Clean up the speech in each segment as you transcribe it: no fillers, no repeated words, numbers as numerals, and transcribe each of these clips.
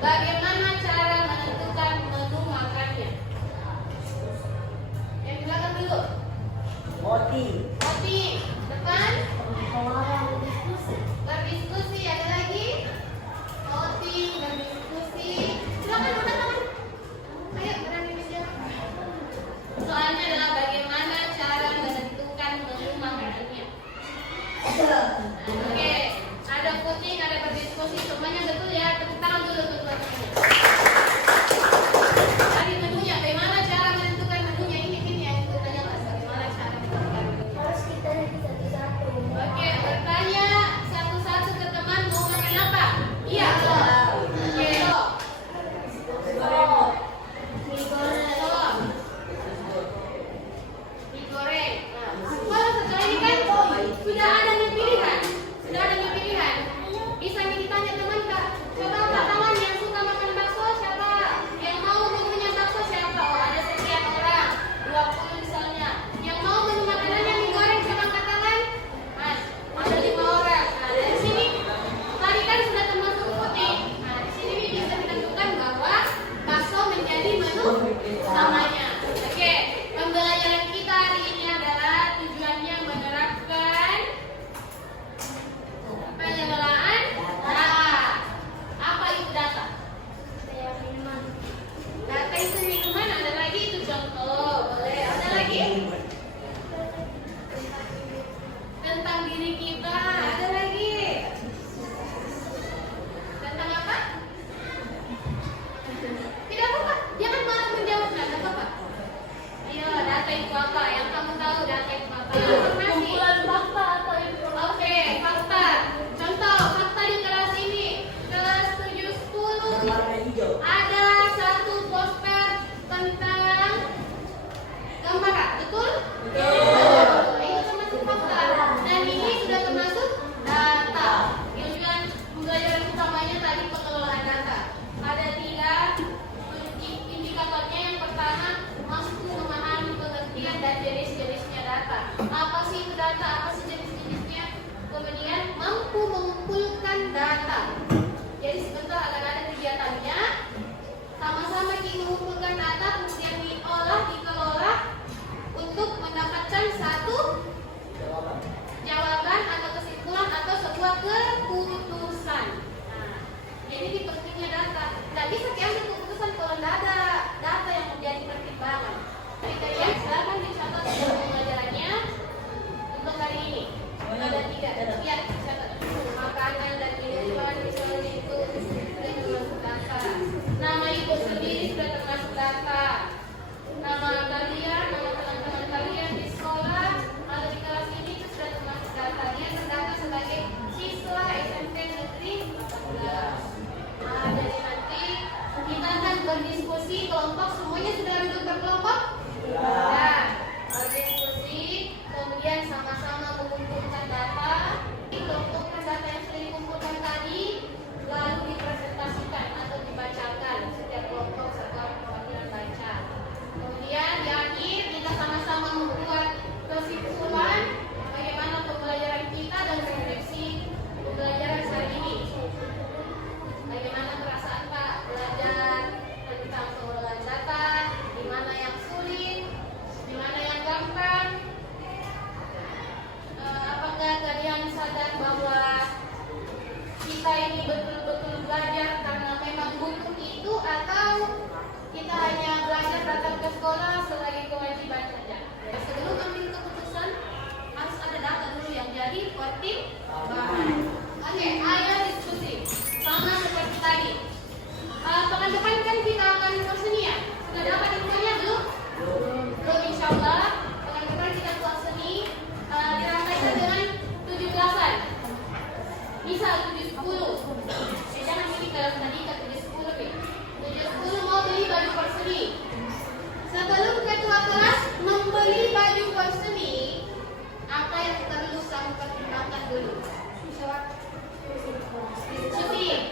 Bagaimana cara menentukan menu makannya? Yang di belakang dulu. Voting. Depan. Berdiskusi. Ada lagi? Voting, berdiskusi. Silakan teman-teman. Ayo berani bicara. Soalnya adalah bagaimana cara menentukan menu makanannya. Oke, ada voting, ada berdiskusi, semuanya betul ya. Tepuk tangan dulu untuk votingnya. Tadi menunya, bagaimana cara menentukan menunya? Ini yang bertanya Mas, bagaimana cara menentukan menunya? Harus kita lihat satu-satu. Oke, bertanya satu-satu ke teman mau makan apa? Iya. Oke. Mie goreng. Nah, kalau setelah ini kan sudah ada mie pilihan. Bisa ditanya teman Kak. Coba angkat tangan yang suka makan bakso siapa? Yang mau menunya bakso siapa? Oh, ada sekian orang. 20 misalnya. Yang mau menu makanannya mie goreng coba angkat tangan. Mas, ada 5 orang. Nah, dari sini tadi kan sudah termasuk voting. Nah, di sini bisa ditentukan bahwa bakso menjadi menu utamanya. Oke, pembelajaran kita hari ini adalah tujuannya menerapkan pengelolaan data. Apa itu data? Data itu minuman, ada lagi itu contoh. Boleh, ada lagi? Tentang diri kita, ada lagi? Tentang apa? Tidak apa-apa, jangan malah menjawab, tidak apa-apa. Ayo, data itu apa? Yang kamu tahu data itu apa? Informasi. fakta atau informasi. Oke, fakta. Contoh, fakta di kelas ini. Kelas 7-10 ada satu poster tentang gambar, betul? Betul. Itu termasuk fakta. Dan ini sudah termasuk data. Tujuan pembelajaran utamanya tadi pengelolaan data. Ada 3 indikatornya. Yang pertama, mampu memahami pengertian dan jenis-jenisnya data. Apa sih itu data? Apa sih jenis-jenisnya? Kemudian mampu mengumpulkan data. Jadi sebentar akan ada kegiatannya. Sama-sama kita mengumpulkan data, kemudian diolah, dikelola untuk mendapatkan satu jawaban atau kesimpulan atau sebuah keputusan. Nah, jadi di pentingnya data. Tidak bisa diambil keputusan kalau tidak ada data yang menjadi pertimbangan. Kriteria silakan dicatat dalam pembelajarannya untuk hari ini. Ada 3. Lihat, catat. Makanan dan minuman misalnya itu sudah termasuk data. Nama ibu sendiri sudah termasuk data. Nama kalian, nama teman-teman kalian di sekolah atau di kelas ini itu sudah termasuk data. Dia terdata sebagai siswa SMP Negeri 14. Nah, jadi nanti kita akan berdiskusi kelompok. Semuanya sudah duduk berkelompok? Ya, berdiskusi, kemudian sama-sama mengumpulkan data, dikelompokkan data yang sudah dikumpulkan tadi, lalu dipresentasikan atau dibacakan setiap kelompok serta perwakilan baca. Kemudian di akhir kita sama-sama membuat kesimpulan bagaimana pembelajaran kita dan refleksi pembelajaran hari ini. Bagaimana perasaan Pak belajar tentang pengelolaan data, di mana yang sulit, di mana yang gampang. Apakah kalian sadar bahwa kita ini betul-betul belajar karena memang butuh itu, atau kita hanya belajar datang ke sekolah sebagai kewajiban saja? Sebelum ambil keputusan harus ada data dulu yang jadi pertimbangan. Oke, ayo diskusi. Sama seperti tadi. Pekan depan kan kita akan berseni ya? Sudah dapat infonya belum? Belum, insya Allah. Pekan depan kita kelas seni dirangkaikan dengan 17-an. Misal 7-10. Jangan ini kalau tadi ke 7-10 nih. 7-10 mau beli baju perseni. Sebelum ketua kelas membeli baju perseni, apa yang perlu kamu pertimbangkan dulu? Syuting.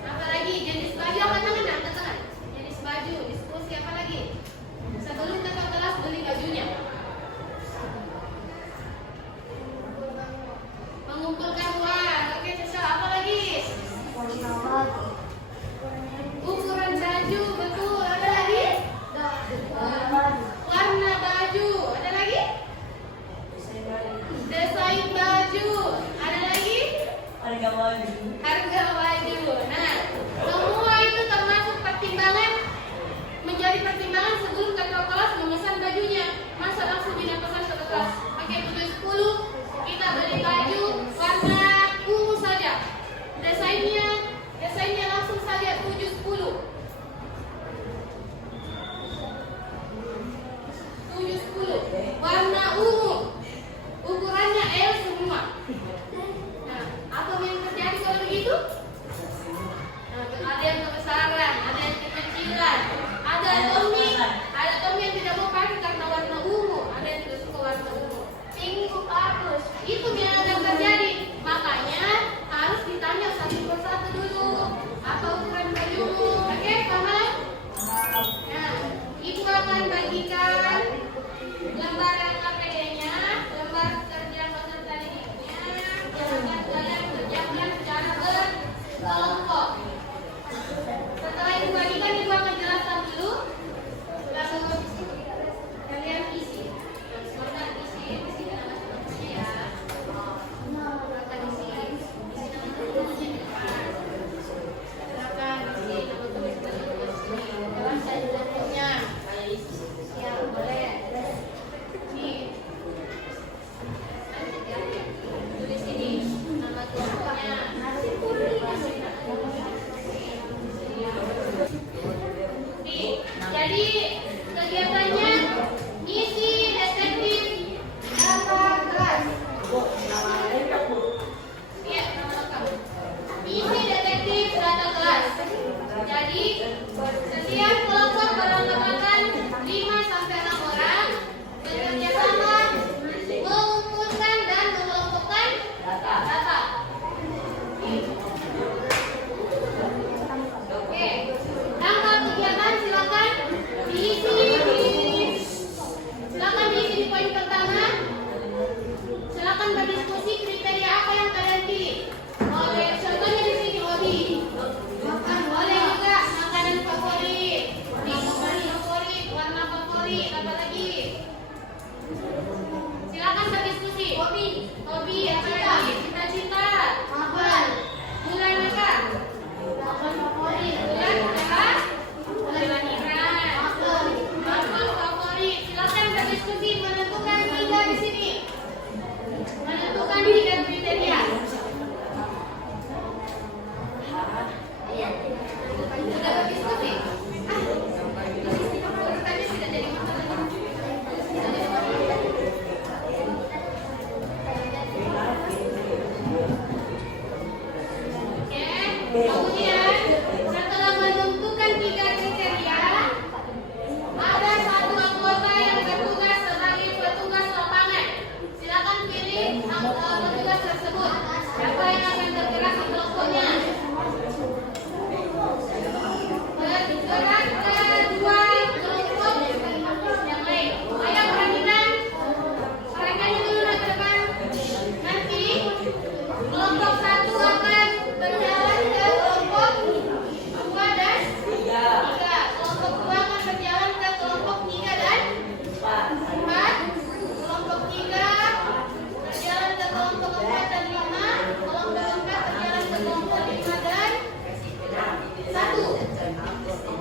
Apalagi jenis baju, angkat tangan. Jenis baju, diskusi apa lagi? Sebelum ketua kelas beli bajunya. Mengumpulkan uang. Oke, Cecil, apa lagi? saja 710. 710. Warna ungu. Ukurannya L semua. Nah, apa yang terjadi kalau begitu? Nah, ada yang kebesaran, ada yang kekecilan, ada Tommy yang tidak mau pakai karena warna ungu, ada yang tidak suka warna ungu. Pink bagus. Itu yang akan terjadi. Makanya harus ditanya satu persatu dulu. Apa ukuran bajumu? Oke, paham? Nah, ibu akan bagikan lembar KPD-nya, lembar kerja peserta didiknya, yang akan kalian kerjakan secara berkelompok. Setelah ibu bagikan, ibu akan jelaskan dulu, lalu kalian isi. Semoga isi nama teman-teman ya. Silakan isi nama teman-teman di depan. Silakan isi nama teman-teman di sini. Jelaskan kelompoknya. Ya, boleh. Nih. Tulis ini nama kelompoknya. Nih, jadi kegiatannya isi detektif data kelas. Iya, nama lengkap. Isi detektif data kelas. Jadi setiap kelompok beranggotakan 5 sampai 6 orang bekerja sama mengumpulkan dan mengelompokkan data. Oke, langkah kegiatan silakan diisi di poin pertama. Silakan berdiskusi kriteria apa yang kalian pilih. Boleh contohnya di sini hobi. Boleh juga makanan favorit, minuman favorit, warna favorit, apa lagi? Silakan berdiskusi. Hobi apa lagi? Cita-cita. Bulan apa? Bulan apa? Bulan lahiran. Makhluk favorit. Silakan berdiskusi menentukan 3 di sini. Menentukan 3 kriteria. Sudah berdiskusi? Tadi sudah jadi masalah. Oke, kemudian setelah menentukan 3 kriteria, ada satu anggota yang bertugas sebagai petugas lapangan. Silakan pilih petugas tersebut. Siapa yang akan bergerak ke kelompoknya? Bergerak ke 2 kelompok yang lain. Ayo perhatikan. Mereka dulu ke depan. Nanti kelompok 1 akan berjalan ke kelompok 2 dan 3. Kelompok 2 akan berjalan ke kelompok 3 dan 4. Kelompok 3 berjalan ke kelompok 4 dan 5. Kelompok 4 berjalan ke kelompok 5 dan 1.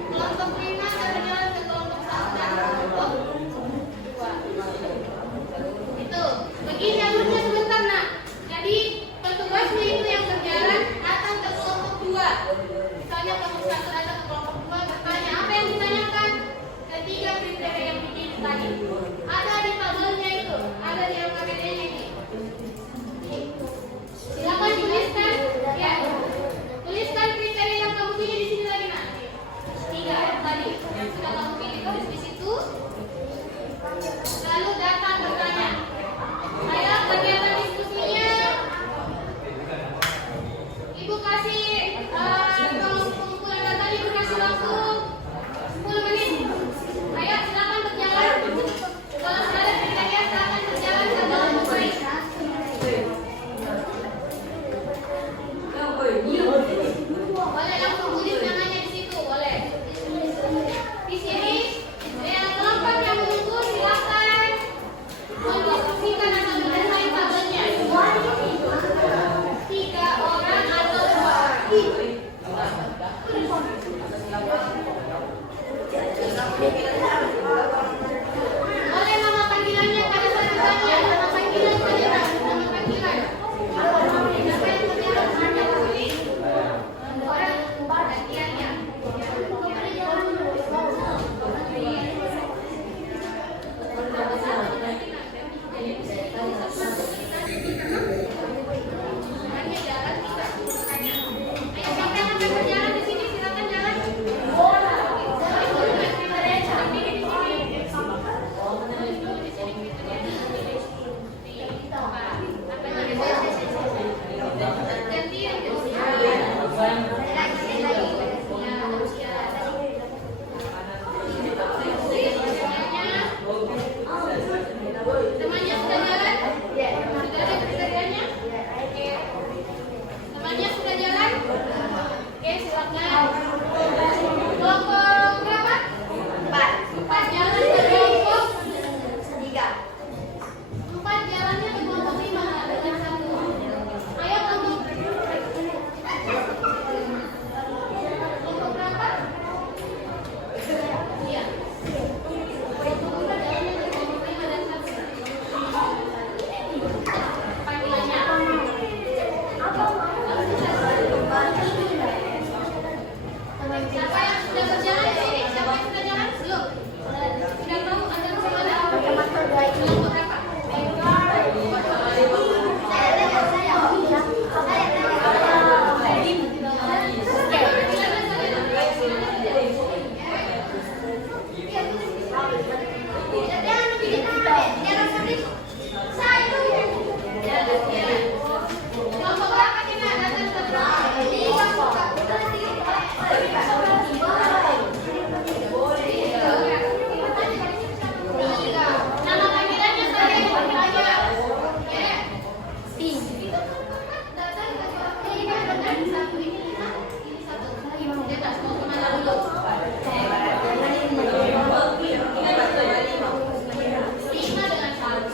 Kelompok 5 akan berjalan ke kelompok 1 dan kelompok 2. Itu. Begini alurnya sebentar, nak. Jadi petugasnya itu yang berjalan datang ke kelompok 2. Misalnya kelompok 1 datang ke kelompok 2 bertanya apa yang ditanyakan? Ketiga kriteria yang dipilih tadi. Ada di tabelnya itu, ada di LKPD-nya ini. Silakan tuliskan, ya. Tuliskan kriteria yang kamu pilih di sini lagi, nak. 3 tadi yang sudah kamu pilih, tulis di situ. Lalu datang bertanya. Ayo kegiatan diskusinya. Ibu kasih pengumpulan data, ibu kasih waktu 10 menit. Ayo silakan berjalan. Kalau sudah ada kriteria, silakan berjalan ke dalam baik. Boleh langsung tulis namanya di situ, boleh. Di sini kelompok yang menunggu silakan mendiskusikan atau menyelesaikan tabelnya. 3 orang atau 2. Boleh nama panggilannya pada saat ditanya. Nama panggilan saja, nama panggilan. Siapa yang berjalan? Orang bagian Bebas mau kemana dulu? Lima dengan satu.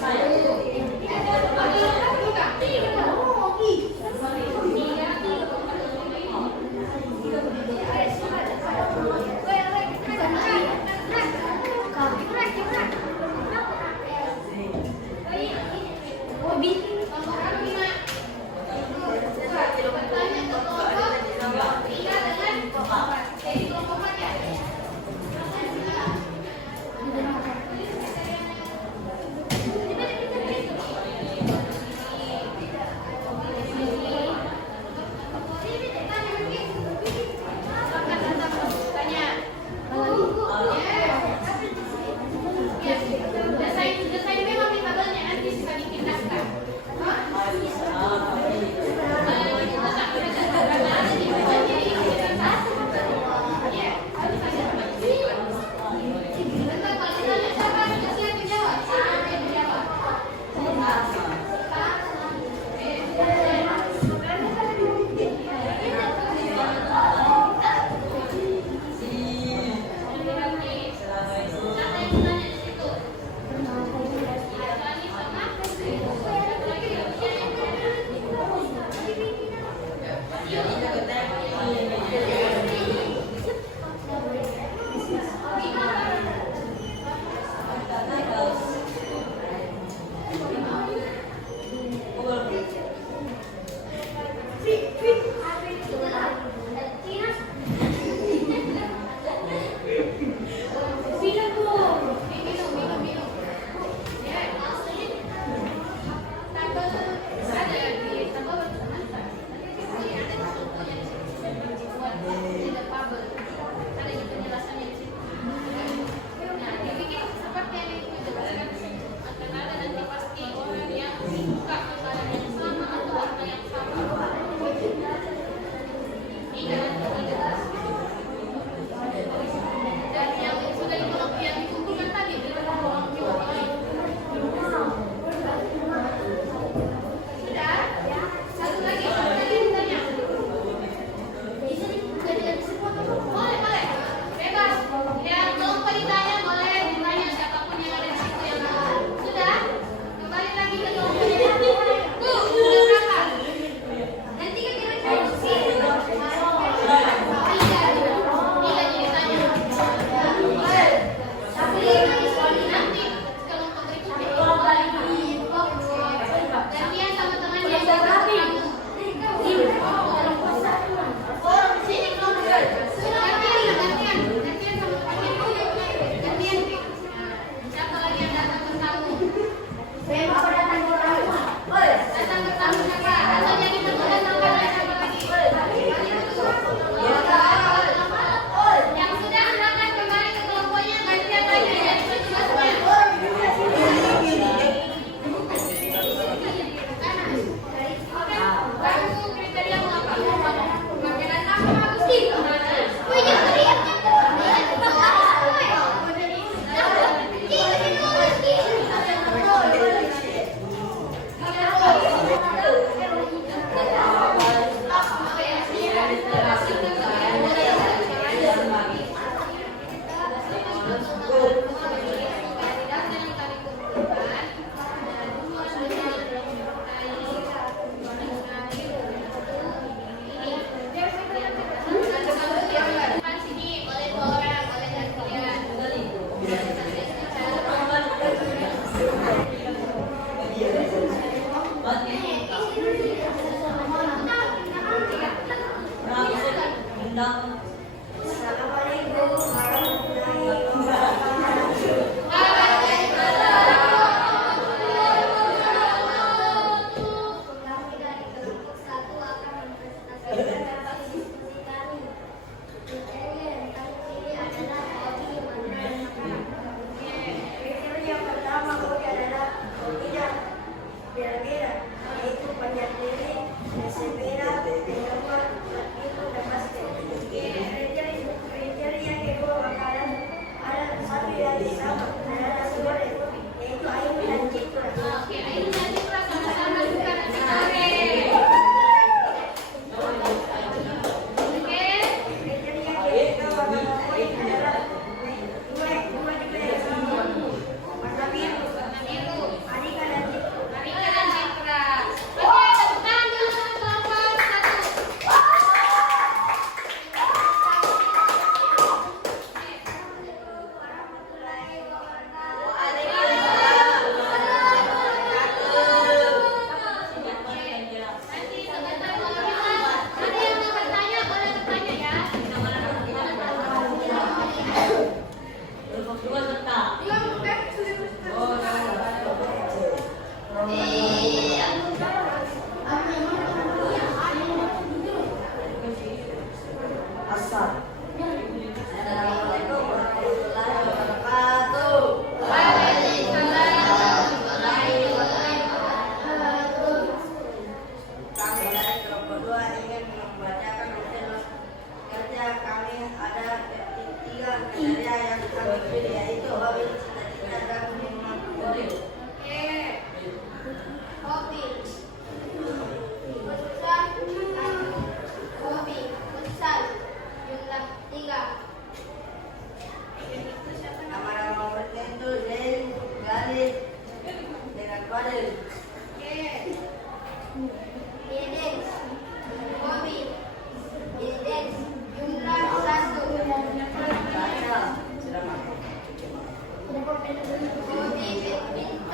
Kriteria que Assalamualaikum warahmatullahi wabarakatuh. Kami dari kelompok 2 ingin membacakan hasil kerja kami. Ada tiga kriteria yang kami pilih, yaitu hobi, cita-cita, dan minat hobi. Hobi. Futsal. Hobi. Futsal. Jumlah 3. Nama-nama muridnya itu Zain, Galih, dengan Fadil. Dance. Hobi. Dance. Jumlah 1. Saya, Hobi badminton.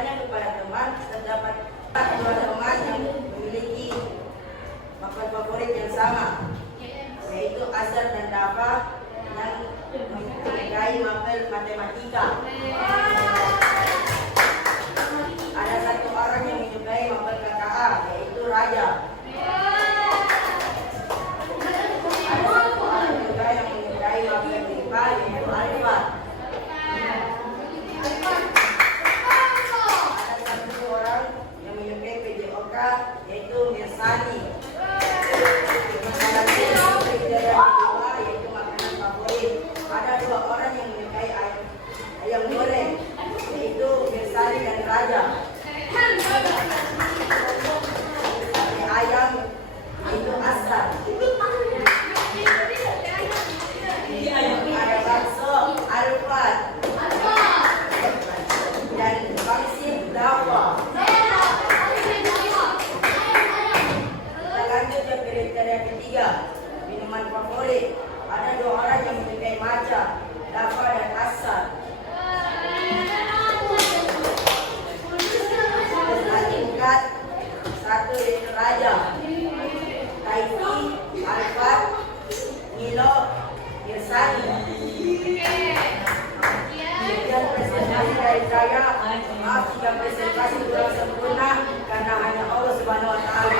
bertanya kepada teman, terdapat dua teman yang memiliki mapel favorit yang sama, yaitu Azhar dan Dafa yang menyukai mapel matematika. Ada satu orang yang menyukai mapel KKA, yaitu Raja. Ada satu orang juga yang menyukai mapel IPA, yaitu Alifat. Ada satu orang yang menyukai PJOK, yaitu Mirsani. Ada kriteria kedua, yaitu makanan favorit. Ada dua orang yang menyukai ayam goreng, yaitu Mirsani dan Raja. Ayam itu Azhar. Ada bakso Alfat dan pangsit Dafa. Kita lanjut ke kriteria ketiga, minuman favorit. Ada dua orang yang menyukai matcha, Dafa dan Azhar. Tingkat satu yaitu Raja, Taiti, Alfat, Milo, Mirsani. Sekian presentasi dari saya. Maaf jika presentasi kurang sempurna karena hanya Allah Subhanahu wa Ta'ala.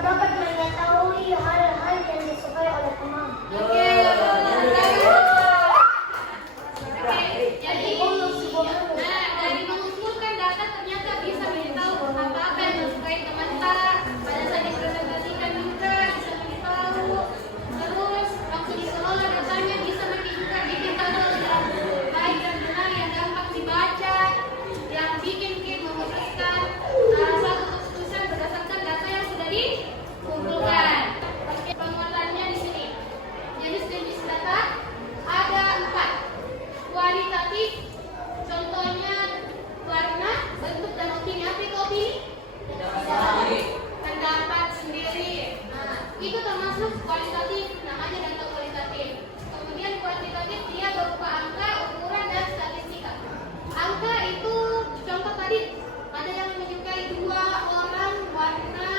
Dapat mengetahui hal-hal yang disukai oleh teman. Dari mengumpulkan data ternyata bisa memberitahu apa-apa yang disukai teman kita. Pada saat dipresentasikan juga bisa memberitahu. Terus waktu dikelola datanya bisa juga bikin tabel yang baik dan benar yang gampang dibaca, yang bikin kita memutuskan satu keputusan berdasarkan data yang sudah dikumpulkan. Penguatannya di sini. Jenis-jenis data ada 4. Kualitatif, contohnya warna, bentuk dan opini. Apa itu opini? Pendapat sendiri. Nah, itu termasuk kualitatif, namanya data kualitatif. Kemudian kuantitatif dia berupa angka, ukuran dan statistika. Angka itu contoh tadi ada yang menyukai 2 orang warna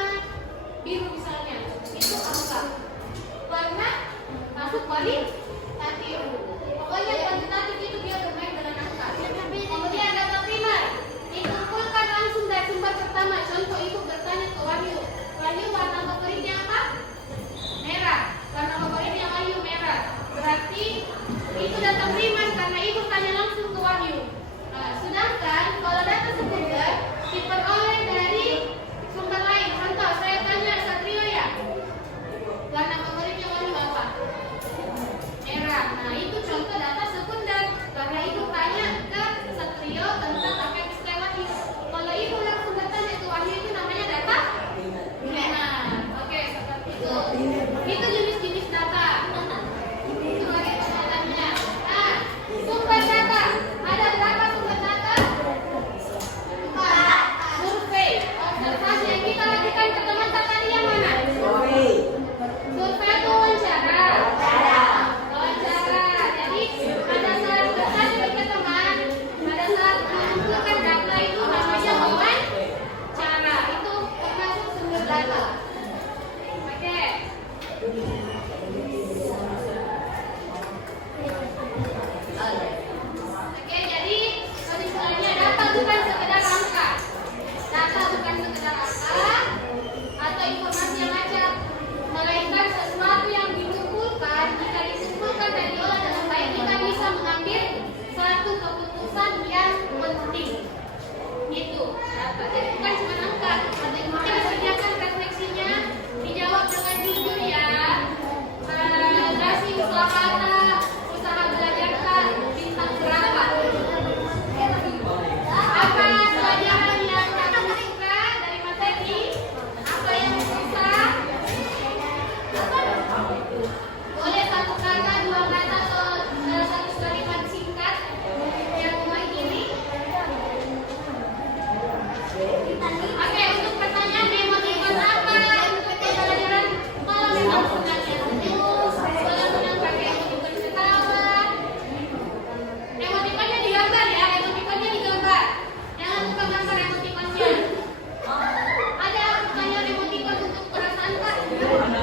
Ano